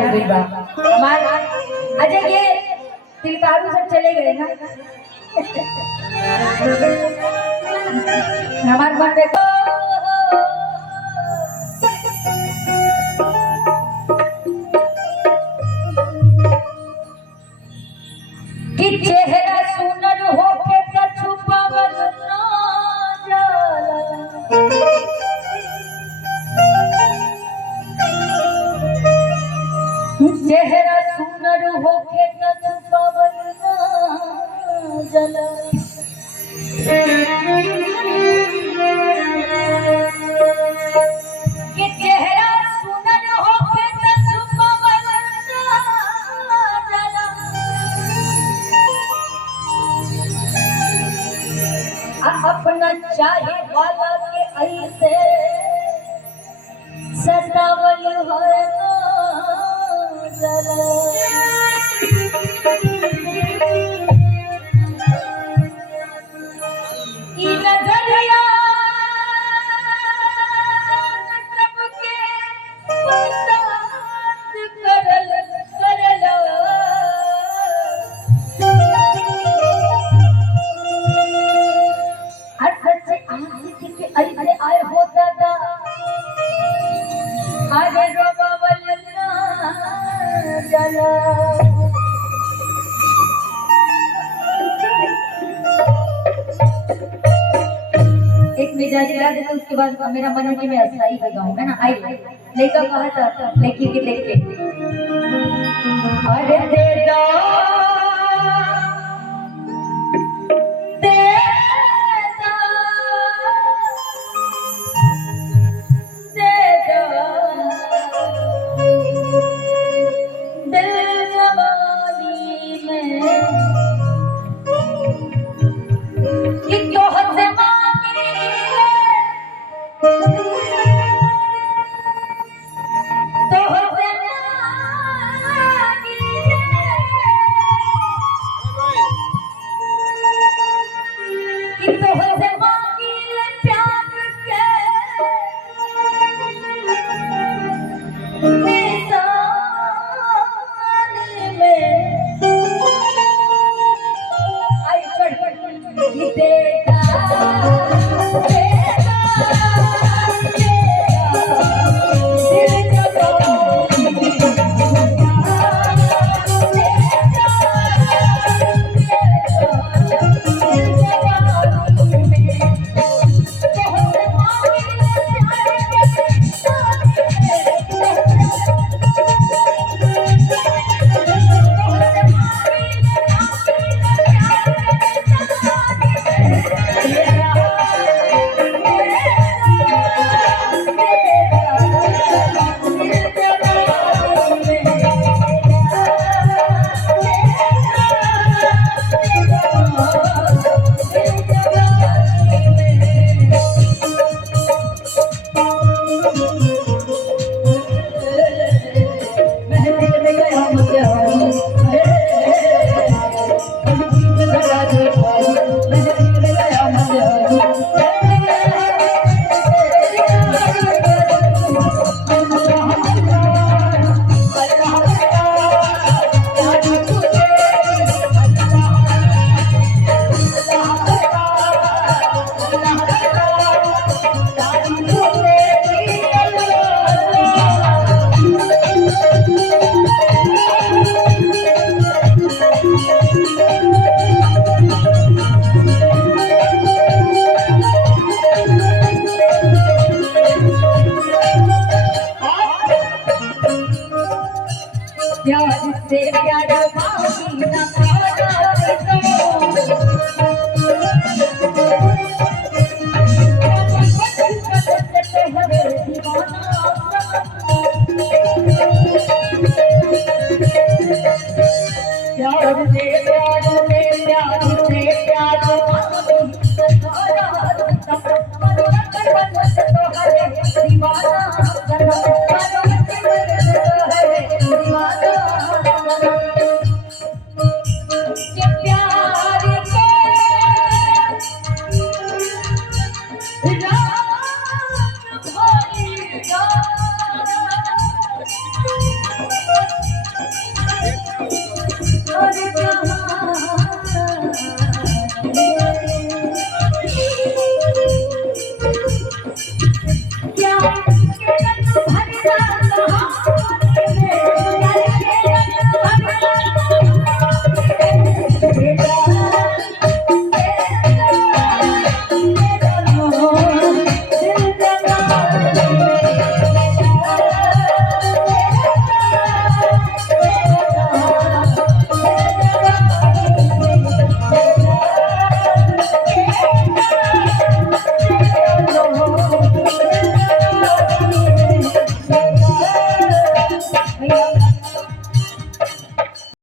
हो गई बा हमार। अच्छा ये तिलकारू सब चले गए ना हमार मन में कि चेहरा सुनर होके त छुपावल ना जाला। चेहरा सुनर होके त छुपावल ना जाला। कि चेहरा सुनर होके त छुपावल ना जाला। अपना चाहे वाला के ऐसे सतावल है ना जरा। ई नजरिया सबके पसंद करला। सच्चे आशिक के ऐसे आए हो दादा आगे रोबावल ना जाला। एक मिजाज गा देते उसके बाद मेरा मन है कि मैं अस्थाई हो जाऊं है ना। आई लड़का कहा था लड़की के देख के अरे दे दो तोहर